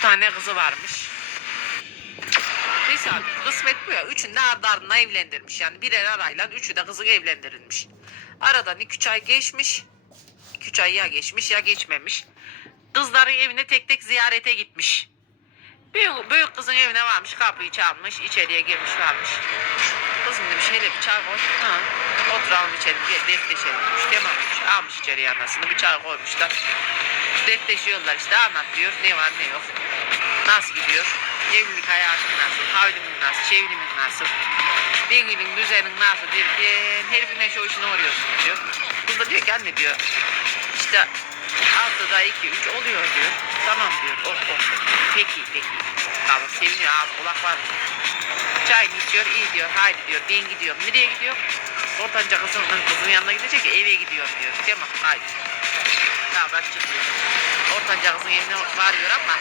tane kızı varmış. Neyse abi kısmet bu ya. Üçünü de ardı ardına evlendirmiş. Yani birer arayla üçü de kızı evlendirilmiş. Aradan iki üç ay geçmiş. İki üç ay ya geçmiş ya geçmemiş. Kızların evine tek tek ziyarete gitmiş. Büyük, büyük kızın evine varmış kapıyı çalmış içeriye girmiş varmış. Kızım demiş hele bir çay koy. Ha. Oturalım içelim gel dertleşelim demiş. Tamam demiş. Almış içeriye anasını bir çay koymuşlar. Dertleşiyorlar işte anlat diyor ne var ne yok. Nasıl gidiyor? Evlilik hayatın nasıl? Havlimin nasıl? Çevrimin nasıl? Bir günün düzenin nasıl derken herifine şu işine uğruyorsun diyor. Kız da diyor ki anne diyor işte haftada iki üç oluyor diyor. Tamam diyor. Oh oh. Peki peki. Tamam seviniyor ağız kulak var. Çayını içiyor iyi diyor. Haydi diyor ben gidiyorum. Nereye gidiyor? Ortanca kızın, kızın yanına gidecek ya eve gidiyor diyor. Tamam haydi. Tamam çıkıyor. Ortanca kızın evine varıyor ama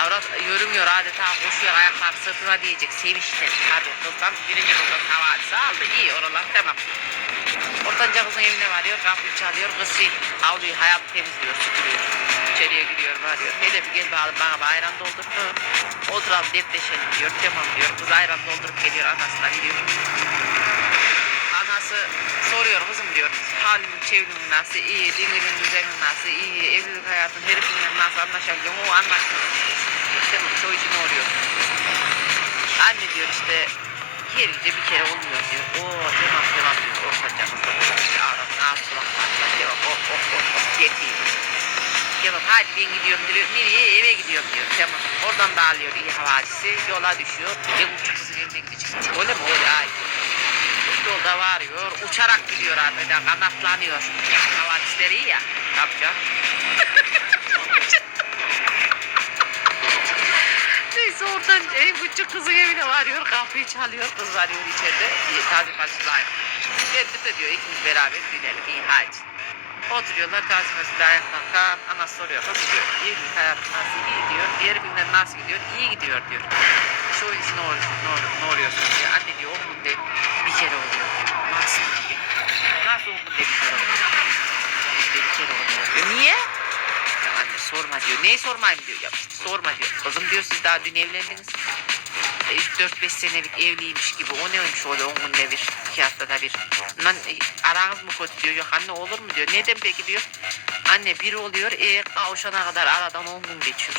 Avrat yürümüyor adeta koşuyor ayaklar sırtına diyecek sevinçten. Tabi kızdan birinci kızdan havadisi aldı iyi oralar tamam. Ortanca kızın evine varıyor kapıyı çalıyor kız şey havluyu hayat temizliyor süpürüyor. İçeriye giriyor varıyor. Hele bir gel bana bir ayran doldur. Hı. Oturalım dertleşelim diyor. Tamam diyor. Kız ayran doldurup geliyor anasına gidiyor. Anası soruyor kızım diyor. Halin çevrimin nasıl iyi, dinin düzenin nasıl iyi, evlilik hayatın herifinle nasıl anlaşabiliyor. O anlaşmıyor. İşte şu işine oluyor. Anne diyor işte her gece bir kere olmuyor diyor. Oo tamam tamam diyor. Kızım. İşte ağrım ne yaptı bak. Tamam oh oh oh oh. Yeteyim. Tamam hadi ben gidiyorum diyor. Nereye eve gidiyorum diyor. Tamam. Oradan da alıyor iyi havadisi. Yola düşüyor. Ve uçak kızın evine gidecek. Öyle mi? Öyle ay. Yolda varıyor. Uçarak gidiyor artık. Kanatlanıyor. Havadisleri iyi ya. Tabii canım. Oradan en küçük kızın evine varıyor. Kapıyı çalıyor. Kız varıyor içeride. İyi, Taze fasulye. Geldi de diyor ikimiz beraber binelim. İyi hadi. Oturuyorlar taze fasulye ayaktan kalk. Ana soruyor. Kız diyor. Evlilik hayatı nasıl? İyi diyor. Diğer günden nasıl gidiyor? İyi gidiyor diyor. Şu ne oluyor? Ne oluyor? Ne oluyorsun diyor. Anne diyor o günde bir kere oluyor diyor. Nasıl diyor. Diyor. Neyi sormayayım diyor. Ya işte sorma diyor. Kızım diyor siz daha dün evlendiniz. E, 4-5 senelik evliymiş gibi. O neymiş öyle 10 günde bir, iki haftada bir. Lan e, aranız mı kötü diyor. Yok anne olur mu diyor. Neden peki diyor. Anne biri oluyor e kavuşana kadar aradan 10 gün geçiyor.